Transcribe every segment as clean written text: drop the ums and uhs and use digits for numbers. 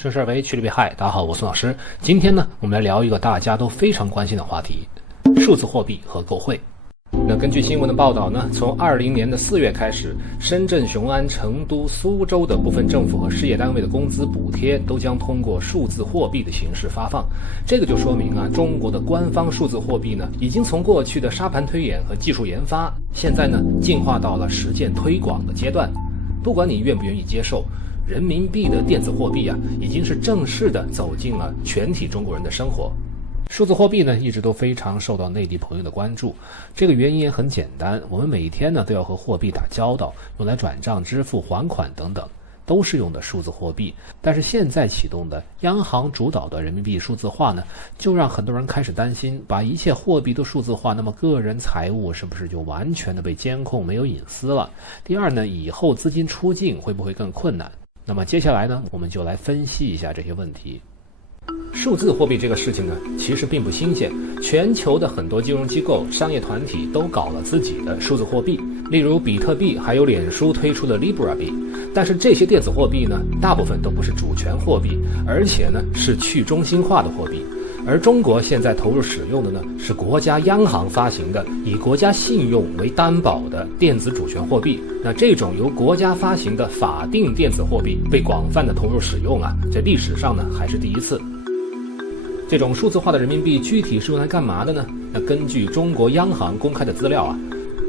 顺势而为，趋利避害。大家好，我是宋老师。今天呢，我们来聊一个大家都非常关心的话题：数字货币和购汇。那根据新闻的报道呢，从2020年的4月开始，深圳、雄安、成都、苏州的部分政府和事业单位的工资补贴都将通过数字货币的形式发放。这个就说明中国的官方数字货币呢，已经从过去的沙盘推演和技术研发，现在呢，进化到了实践推广的阶段。不管你愿不愿意接受，人民币的电子货币已经是正式的走进了全体中国人的生活。数字货币呢，一直都非常受到内地朋友的关注。这个原因也很简单，我们每天呢都要和货币打交道，用来转账、支付、还款等等，都是用的数字货币。但是现在启动的央行主导的人民币数字化呢，就让很多人开始担心，把一切货币都数字化，那么个人财务是不是就完全的被监控，没有隐私了？第二呢，以后资金出境会不会更困难？那么接下来呢，我们就来分析一下这些问题。数字货币这个事情呢，其实并不新鲜，全球的很多金融机构、商业团体都搞了自己的数字货币，例如比特币，还有脸书推出的 Libra 币。但是这些电子货币呢，大部分都不是主权货币，而且呢是去中心化的货币。而中国现在投入使用的呢，是国家央行发行的以国家信用为担保的电子主权货币。那这种由国家发行的法定电子货币被广泛的投入使用在历史上呢还是第一次。这种数字化的人民币具体是用来干嘛的呢？那根据中国央行公开的资料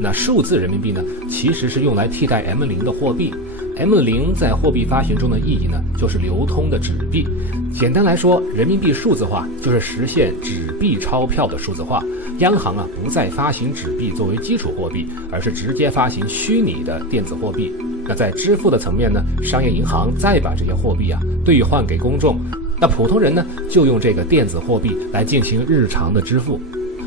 那数字人民币呢，其实是用来替代 M0 的货币。M0 在货币发行中的意义呢，就是流通的纸币。简单来说，人民币数字化就是实现纸币钞票的数字化。央行不再发行纸币作为基础货币，而是直接发行虚拟的电子货币。那在支付的层面呢，商业银行再把这些货币兑换给公众，那普通人呢就用这个电子货币来进行日常的支付。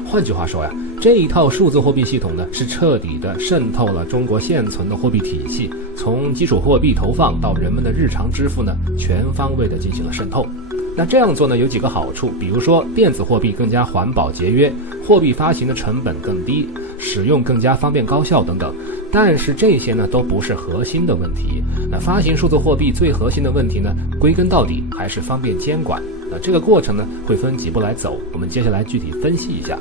换句话说这一套数字货币系统呢，是彻底的渗透了中国现存的货币体系，从基础货币投放到人们的日常支付呢，全方位的进行了渗透。那这样做呢，有几个好处，比如说电子货币更加环保节约，货币发行的成本更低，使用更加方便高效等等。但是这些呢，都不是核心的问题。那发行数字货币最核心的问题呢，归根到底还是方便监管。那这个过程呢，会分几步来走，我们接下来具体分析一下。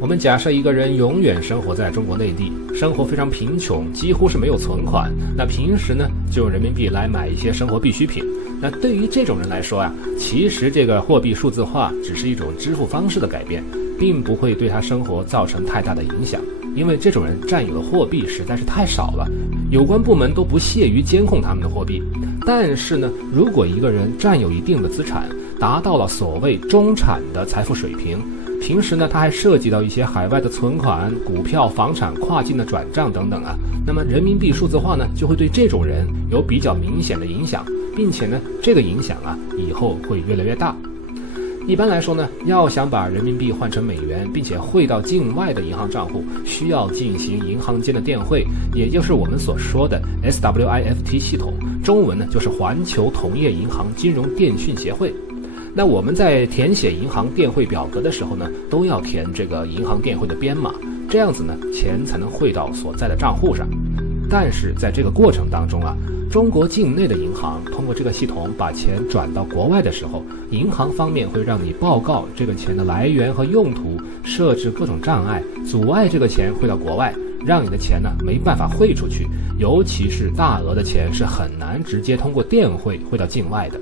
我们假设一个人永远生活在中国内地，生活非常贫穷，几乎是没有存款，那平时呢就用人民币来买一些生活必需品。那对于这种人来说其实这个货币数字化只是一种支付方式的改变，并不会对他生活造成太大的影响，因为这种人占有的货币实在是太少了，有关部门都不屑于监控他们的货币。但是呢，如果一个人占有一定的资产，达到了所谓中产的财富水平，平时呢他还涉及到一些海外的存款、股票、房产、跨境的转账等等那么人民币数字化呢，就会对这种人有比较明显的影响，并且呢这个影响以后会越来越大。一般来说呢，要想把人民币换成美元，并且汇到境外的银行账户，需要进行银行间的电汇，也就是我们所说的 SWIFT 系统，中文呢就是环球同业银行金融电讯协会。那我们在填写银行电汇表格的时候呢，都要填这个银行电汇的编码，这样子呢，钱才能汇到所在的账户上。但是在这个过程当中中国境内的银行通过这个系统把钱转到国外的时候，银行方面会让你报告这个钱的来源和用途，设置各种障碍，阻碍这个钱汇到国外，让你的钱呢没办法汇出去，尤其是大额的钱是很难直接通过电汇汇到境外的。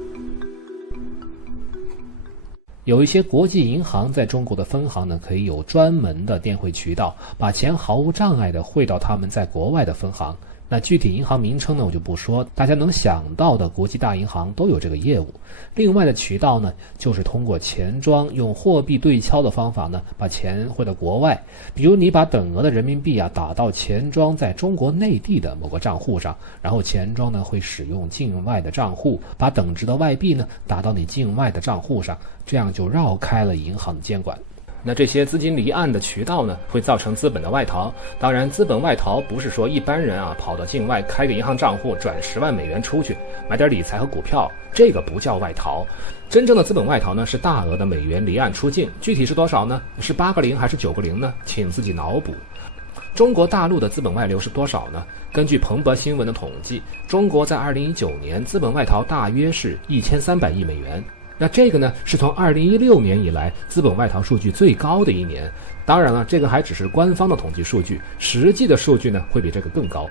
有一些国际银行在中国的分行呢，可以有专门的电汇渠道，把钱毫无障碍地汇到他们在国外的分行。那具体银行名称呢，我就不说，大家能想到的国际大银行都有这个业务。另外的渠道呢，就是通过钱庄用货币对敲的方法呢，把钱汇到国外。比如你把等额的人民币打到钱庄在中国内地的某个账户上，然后钱庄呢会使用境外的账户，把等值的外币呢打到你境外的账户上，这样就绕开了银行的监管。那这些资金离岸的渠道呢，会造成资本的外逃。当然，资本外逃不是说一般人跑到境外开个银行账户转10万美元出去买点理财和股票，这个不叫外逃。真正的资本外逃呢，是大额的美元离岸出境，具体是多少呢？是8个0还是9个0呢？请自己脑补。中国大陆的资本外流是多少呢？根据彭博新闻的统计，中国在2019年资本外逃大约是1300亿美元。那这个呢，是从2016年以来资本外逃数据最高的一年。当然了，这个还只是官方的统计数据，实际的数据呢会比这个更高。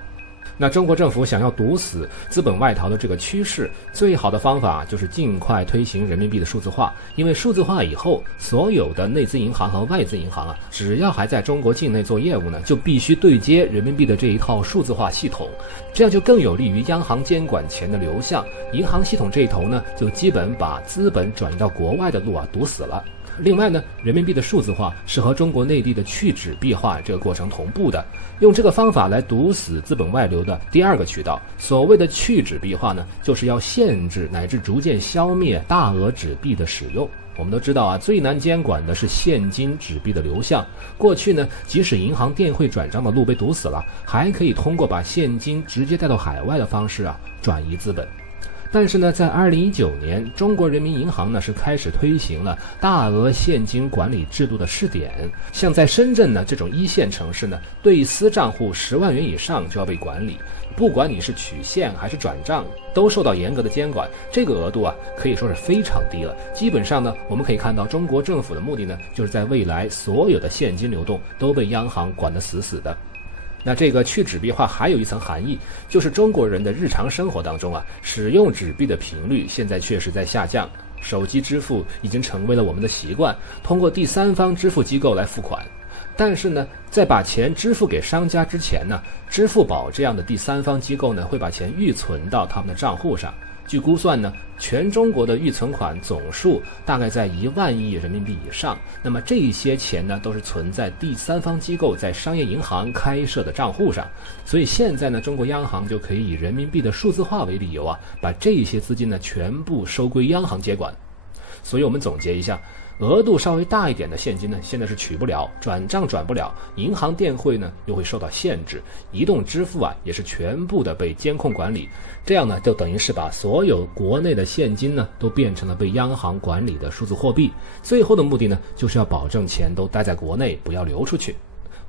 那中国政府想要堵死资本外逃的这个趋势，最好的方法就是尽快推行人民币的数字化。因为数字化以后，所有的内资银行和外资银行啊，只要还在中国境内做业务呢，就必须对接人民币的这一套数字化系统，这样就更有利于央行监管钱的流向。银行系统这一头呢，就基本把资本转移到国外的路啊堵死了。另外呢，人民币的数字化是和中国内地的去纸币化这个过程同步的，用这个方法来堵死资本外流的第二个渠道。所谓的去纸币化呢，就是要限制乃至逐渐消灭大额纸币的使用。我们都知道啊，最难监管的是现金纸币的流向。过去呢，即使银行电汇转账的路被堵死了，还可以通过把现金直接带到海外的方式啊，转移资本。但是呢，在2019年，中国人民银行呢是开始推行了大额现金管理制度的试点。像在深圳呢这种一线城市呢，对私账户10万元以上就要被管理，不管你是取现还是转账，都受到严格的监管。这个额度啊，可以说是非常低了。基本上呢，我们可以看到中国政府的目的呢，就是在未来所有的现金流动都被央行管得死死的。那这个去纸币化还有一层含义，就是中国人的日常生活当中啊，使用纸币的频率现在确实在下降，手机支付已经成为了我们的习惯，通过第三方支付机构来付款。但是呢，在把钱支付给商家之前呢，支付宝这样的第三方机构呢，会把钱预存到他们的账户上。据估算呢，全中国的预存款总数大概在1万亿人民币以上。那么这些钱呢，都是存在第三方机构在商业银行开设的账户上。所以现在呢，中国央行就可以以人民币的数字化为理由啊，把这些资金呢全部收归央行接管。所以我们总结一下，额度稍微大一点的现金呢，现在是取不了，转账转不了，银行电汇呢又会受到限制，移动支付啊也是全部的被监控管理。这样呢，就等于是把所有国内的现金呢都变成了被央行管理的数字货币。最后的目的呢，就是要保证钱都待在国内，不要流出去。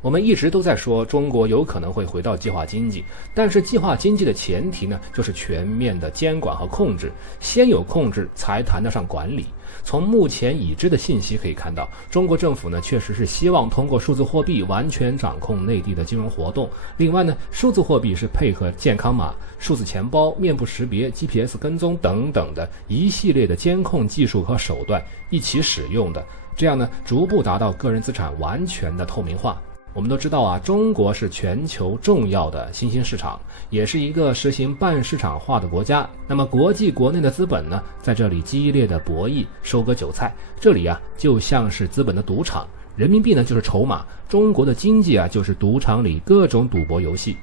我们一直都在说中国有可能会回到计划经济，但是计划经济的前提呢，就是全面的监管和控制，先有控制才谈得上管理。从目前已知的信息可以看到，中国政府呢确实是希望通过数字货币完全掌控内地的金融活动。另外呢，数字货币是配合健康码、数字钱包、面部识别、GPS 跟踪等等的一系列的监控技术和手段一起使用的，这样呢，逐步达到个人资产完全的透明化。我们都知道啊，中国是全球重要的新兴市场，也是一个实行半市场化的国家。那么国际国内的资本呢，在这里激烈的博弈，收割韭菜。这里啊，就像是资本的赌场，人民币呢就是筹码，中国的经济啊就是赌场里各种赌博游戏。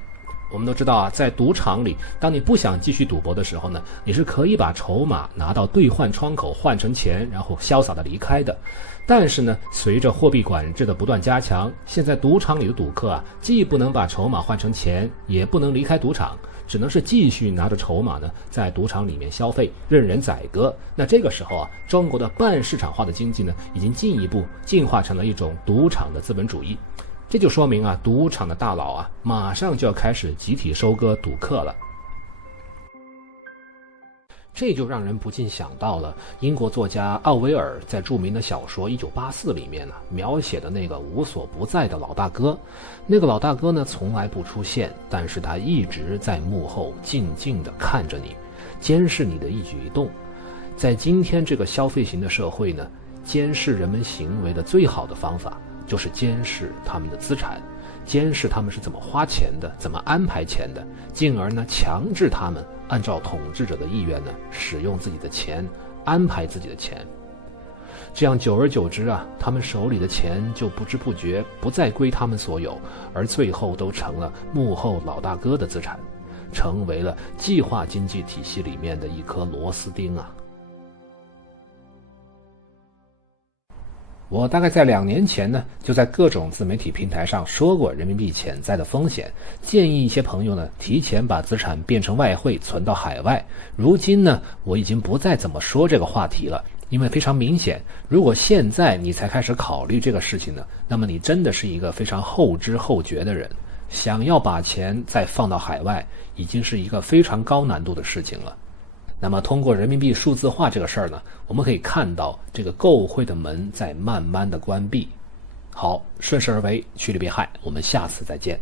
我们都知道啊，在赌场里，当你不想继续赌博的时候呢，你是可以把筹码拿到兑换窗口换成钱，然后潇洒的离开的。但是呢，随着货币管制的不断加强，现在赌场里的赌客啊，既不能把筹码换成钱，也不能离开赌场，只能是继续拿着筹码呢，在赌场里面消费，任人宰割。那这个时候啊，中国的半市场化的经济呢，已经进一步进化成了一种赌场的资本主义。这就说明啊，赌场的大佬啊，马上就要开始集体收割赌客了。这就让人不禁想到了英国作家奥威尔在著名的小说《1984》里面呢，描写的那个无所不在的老大哥。那个老大哥呢，从来不出现，但是他一直在幕后静静地看着你，监视你的一举一动。在今天这个消费型的社会呢，监视人们行为的最好的方法就是监视他们的资产，监视他们是怎么花钱的，怎么安排钱的，进而呢强制他们按照统治者的意愿呢使用自己的钱，安排自己的钱。这样久而久之啊，他们手里的钱就不知不觉不再归他们所有，而最后都成了幕后老大哥的资产，成为了计划经济体系里面的一颗螺丝钉啊。我大概在2年前呢，就在各种自媒体平台上说过人民币潜在的风险，建议一些朋友呢提前把资产变成外汇存到海外。如今呢，我已经不再怎么说这个话题了，因为非常明显，如果现在你才开始考虑这个事情呢，那么你真的是一个非常后知后觉的人，想要把钱再放到海外，已经是一个非常高难度的事情了。那么通过人民币数字化这个事儿呢，我们可以看到这个购汇的门在慢慢的关闭。好，顺势而为，趋利避害，我们下次再见。